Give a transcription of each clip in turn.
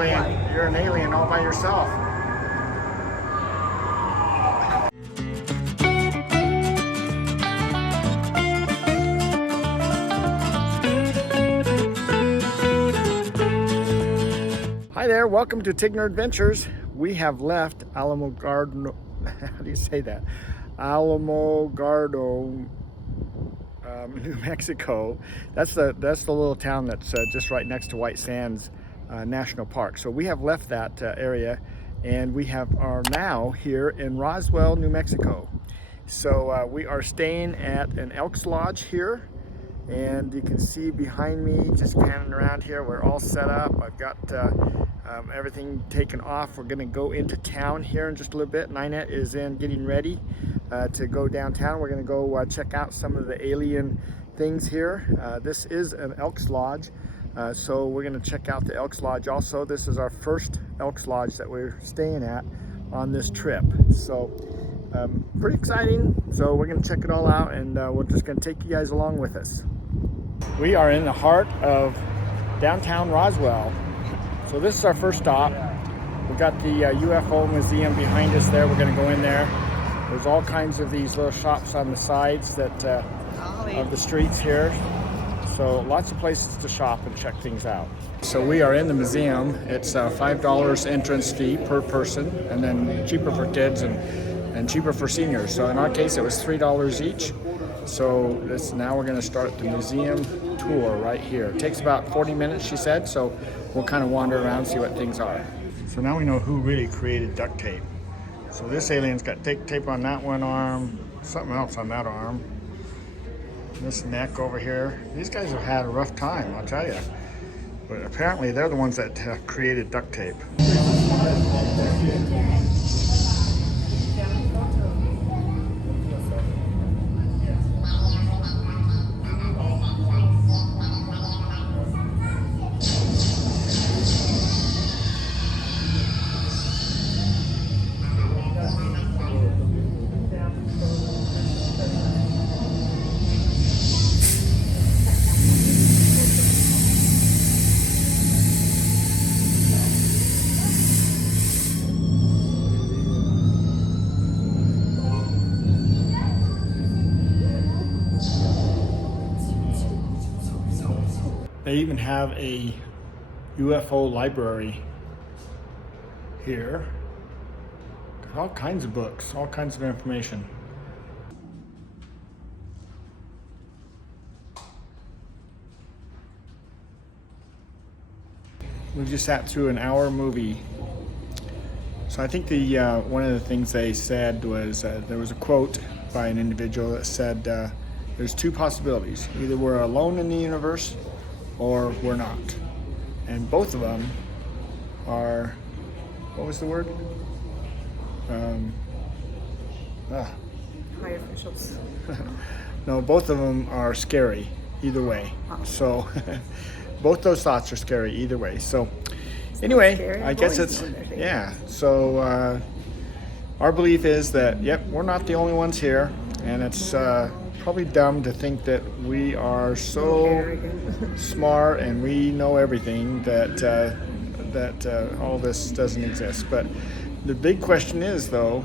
alien. You're an alien all by yourself. Hi there, welcome to Tigner Adventures. We have left Alamogordo, how do you say that? Alamogordo, New Mexico. That's the little town that's just right next to White Sands National Park. So we have left that area, and we are now here in Roswell, New Mexico. So we are staying at an Elks Lodge here, and you can see behind me, just panning around here, we're all set up. I've got everything taken off. We're gonna go into town here in just a little bit. Ninette is in getting ready to go downtown. We're gonna go check out some of the alien things here. This is an Elks Lodge, so we're gonna check out the Elks Lodge also. This is our first Elks Lodge that we're staying at on this trip. So pretty exciting. So we're gonna check it all out, and we're just gonna take you guys along with us. We are in the heart of downtown Roswell. So this is our first stop. We've got the UFO Museum behind us there. We're gonna go in there. There's all kinds of these little shops on the sides that of the streets here. So lots of places to shop and check things out. So we are in the museum. It's $5 entrance fee per person, and then cheaper for kids and cheaper for seniors. So in our case, it was $3 each. So now we're gonna start the museum tour right here. It takes about 40 minutes, she said, so we'll kind of wander around, see what things are. So now we know who really created duct tape. So this alien's got tape on that one arm, something else on that arm. This neck over here. These guys have had a rough time, I'll tell you. But apparently they're the ones that created duct tape. They even have a UFO library here. All kinds of books, all kinds of information. We just sat through an hour movie. So I think the one of the things they said was there was a quote by an individual that said there's two possibilities. Either we're alone in the universe or we're not. And both of them are, what was the word? High officials. No, both of them are scary either way. Oh. So both those thoughts are scary either way. So anyway, I guess it's, yeah. So our belief is that, yep, we're not the only ones here, and it's probably dumb to think that we are so smart and we know everything that all this doesn't exist. But the big question is, though,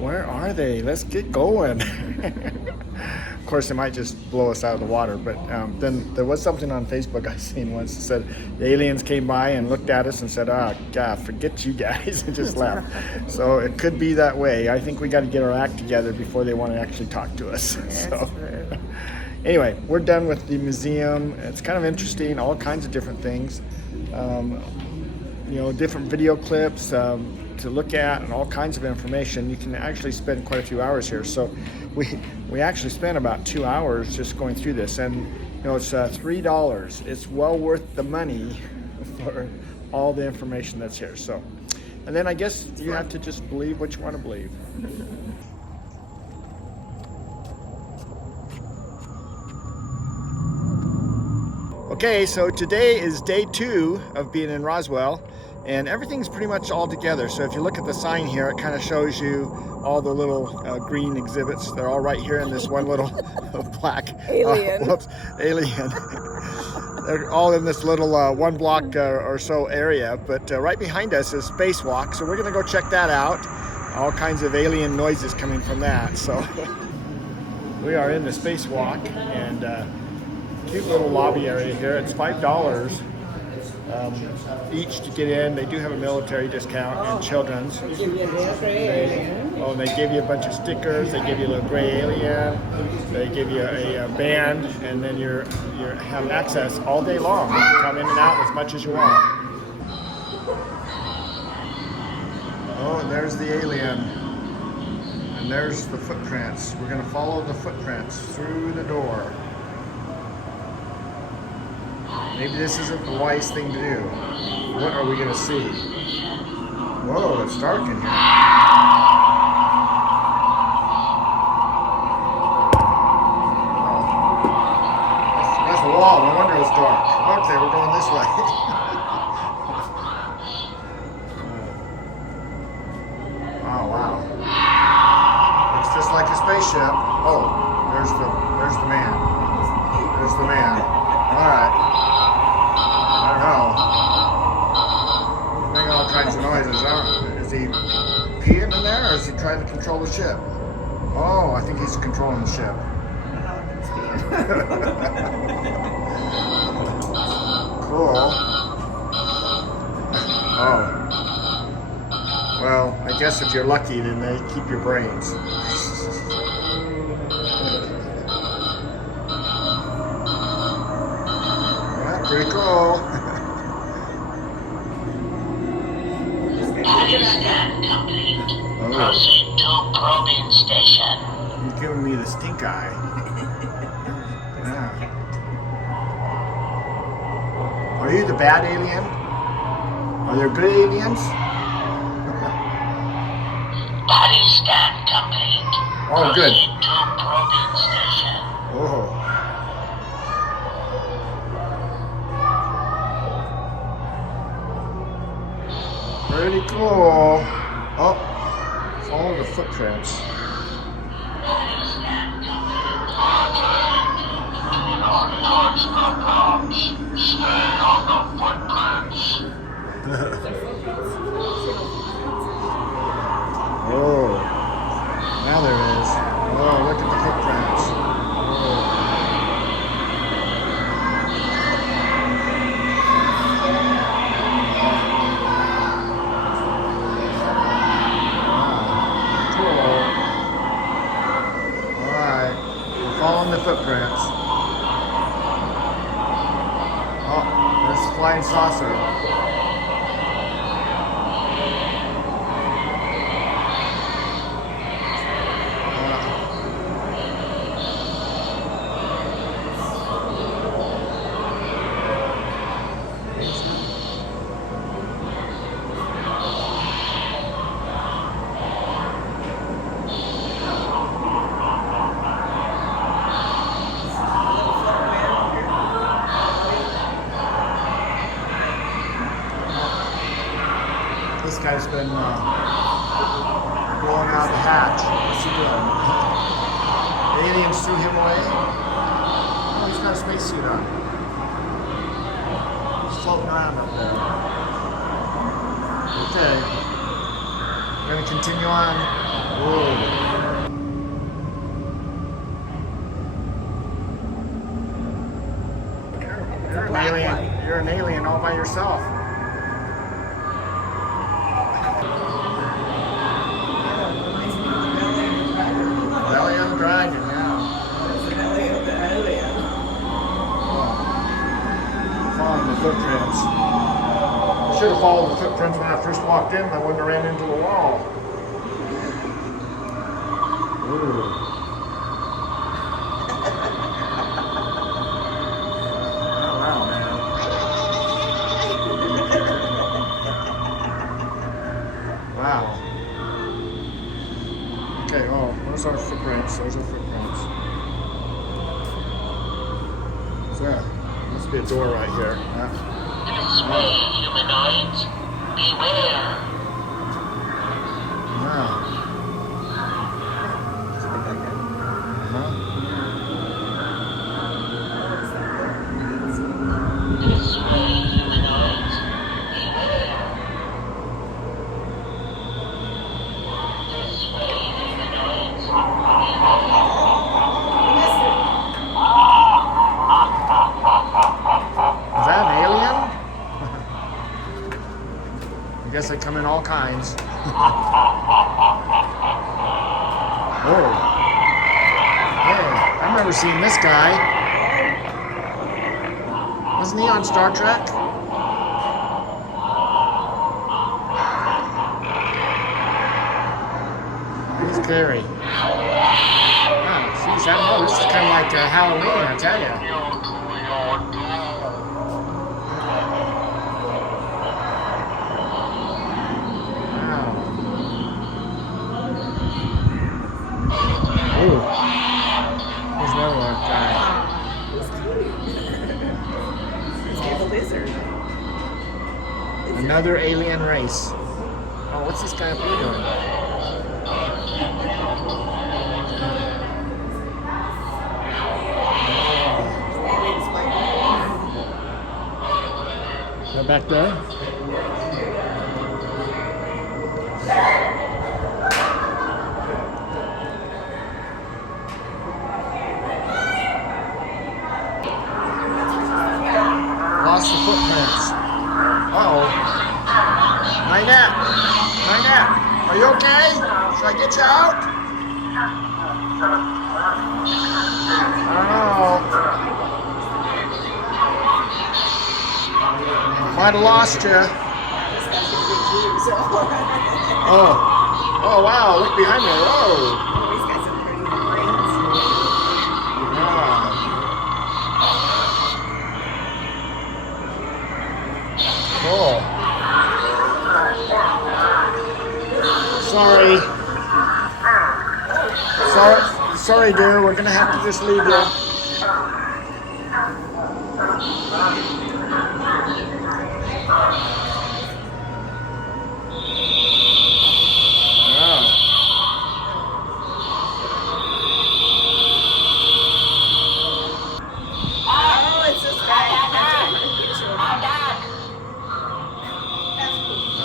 where are they? Let's get going. Of course, they might just blow us out of the water, but then there was something on Facebook I seen once that said the aliens came by and looked at us and said, "Ah, God, forget you guys," and just left. So it could be that way. I think we got to get our act together before they want to actually talk to us. So anyway, we're done with the museum. It's kind of interesting, all kinds of different things. You know, different video clips to look at, and all kinds of information. You can actually spend quite a few hours here. So we actually spent about 2 hours just going through this, and you know, it's $3. It's well worth the money for all the information that's here. So, and then I guess you have to just believe what you want to believe. Okay, so today is day 2 of being in Roswell, and everything's pretty much all together. So if you look at the sign here, it kind of shows you all the little green exhibits. They're all right here in this one little black alien. Alien. they're all in this little 1 block or so area, but right behind us is Spacewalk, so we're gonna go check that out. All kinds of alien noises coming from that, so. We are in the Spacewalk, and cute little lobby area here. It's $5 each to get in. They do have a military discount and children's. They give you a little gray alien. Oh, and they give you a bunch of stickers. They give you a little gray alien. They give you a band, and then you have access all day long. You can come in and out as much as you want. Oh, and there's the alien. And there's the footprints. We're going to follow the footprints through the door. Maybe this isn't the wise thing to do. What are we going to see? Whoa, it's dark in here. Oh. That's a wall. No wonder it's dark. Okay, we're going this way. Oh, wow. Looks just like a spaceship. Oh, there's the man. There's the man. All right. I don't know. Making all kinds of noises. Is he peeing in there, or is he trying to control the ship? Oh, I think he's controlling the ship. Cool. Oh. Well, I guess if you're lucky, then they keep your brains. Yeah, pretty cool. Scan complete. Oh. Proceed to probing station. He's giving me the stink eye. Yeah. Are you the bad alien? Are there good aliens? Body scan complete. Oh, good. Proceed to probing station. Oh. Pretty cool. Oh, follow the footprints. Oh, now there is. Oh, look at the footprints. Following the footprints. Oh, there's a flying saucer. This guy's been blowing out the hatch. What's he doing? The aliens threw him away? Oh, he's got a spacesuit on. He's floating around up there. Okay. We're going to continue on. Whoa. You're an alien all by yourself. Belly of the dragon, yeah. Belly of the alien. Following the footprints. I should have followed the footprints when I first walked in. I wouldn't have ran into the wall. Ooh. Wow. Okay, oh, those are footprints. Those are footprints. What's that? Must be a door right here. Yeah. This way, humanoids. Beware. Wow. Uh-huh. come in all kinds. Oh. Hey, I remember seeing this guy. Wasn't he on Star Trek? He's scary. Oh, geez, I don't know. This is kind of like Halloween, I tell you. Ooh. There's another one guy. He's cute. He's got a lizard. Another alien race. Oh, what's this guy up here doing? Is that back there? Lost the footprints. Uh-oh. Ninette! Ninette! Are you okay? Should I get you out? I don't know. Might have lost you. Oh. Oh, wow. Look behind me. Whoa. He's got some pretty brains. Cool. Sorry, dear. We're gonna have to just leave you. Oh, it's this guy.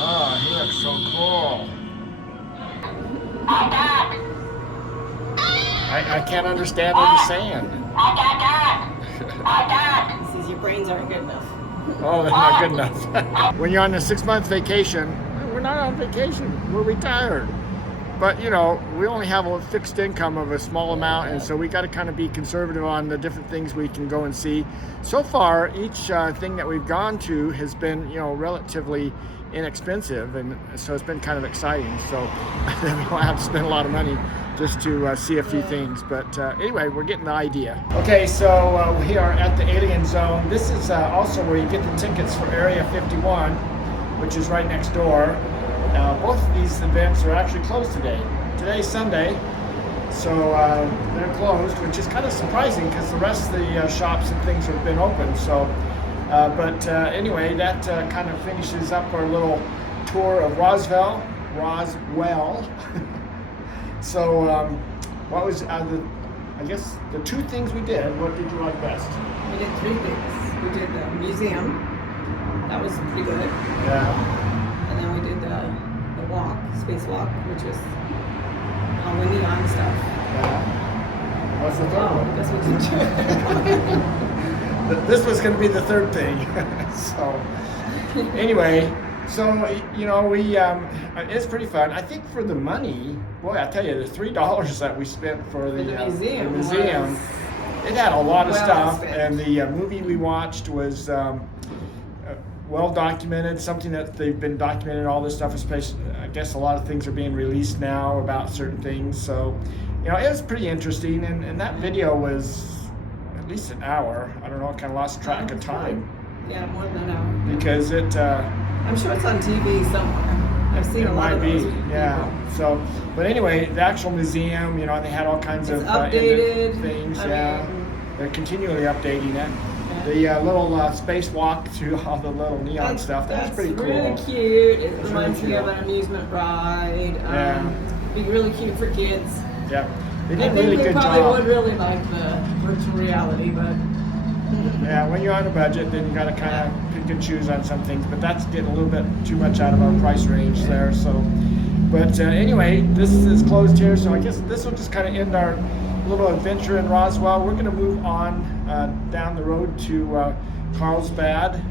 Oh, he looks so cool. I can't understand what he's saying. He says your brains aren't good enough. Oh, they're not good enough. When you're on a 6-month vacation, we're not on vacation, we're retired. But you know, we only have a fixed income of a small amount, and so we got to kind of be conservative on the different things we can go and see. So far, each thing that we've gone to has been, you know, relatively inexpensive, and so it's been kind of exciting. So we don't have to spend a lot of money just to see a few things. But anyway, we're getting the idea. Okay, so we are at the Alien Zone. This is also where you get the tickets for Area 51, which is right next door. Both of these events are actually closed today. Today's Sunday, so they're closed, which is kind of surprising because the rest of the shops and things have been open. So, but anyway, that kind of finishes up our little tour of Roswell. So, what was I guess the two things we did? What did you like best? We did 3 things. We did the museum. That was pretty good. Yeah. And then we did the walk, space walk, which was all the neon stuff. Yeah. What's the third I one? guess we did. This was going to be the third thing. So, anyway, so you know, we it's pretty fun. I think for the money, boy, I tell you, the $3 that we spent for the museum, it had a lot of stuff, spent. and the movie we watched was well documented. Something that they've been documenting all this stuff, especially. I guess a lot of things are being released now about certain things. So, you know, it was pretty interesting, and that video was at least an hour. I don't know, I kind of lost track of time. Yeah, more than an hour. Because it I'm sure it's on TV somewhere. I've seen a lot of those. yeah. So, but anyway, the actual museum, you know, they had all kinds of updated things. I Yeah, mean, they're continually updating it. The little spacewalk through all the little neon stuff. That's pretty cool. Really cute. It It's reminds really me of cute. an amusement ride. Yeah. Be really cute for kids. Yeah, they I did a think really they good probably job. would really like the virtual reality, but Yeah, when you're on a budget, then you got to kind of pick and choose on some things. But that's getting a little bit too much out of our price range there. So, but anyway, this is closed here, so I guess this will just kind of end our little adventure in Roswell. We're going to move on down the road to Carlsbad,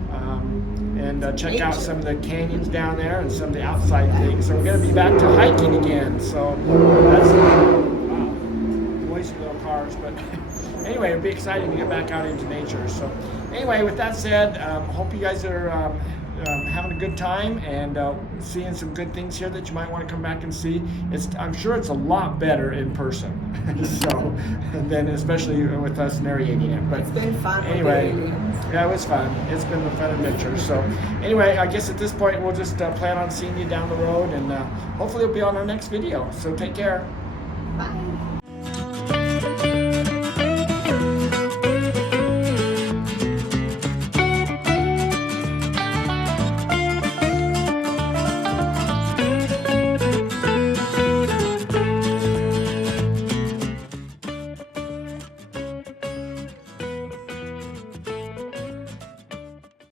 and check out some of the canyons down there and some of the outside things. So we're going to be back to hiking again. So that's wow, noisy little cars, but anyway, it'll be exciting to get back out into nature. So anyway, with that said, hope you guys are having a good time and seeing some good things here that you might want to come back and see. I'm sure it's a lot better in person. So then, especially with us narrating it. But It's been fun. anyway, with the aliens. yeah, it was fun. It's been a fun adventure. So anyway, I guess at this point we'll just plan on seeing you down the road, and hopefully it'll be on our next video. So take care.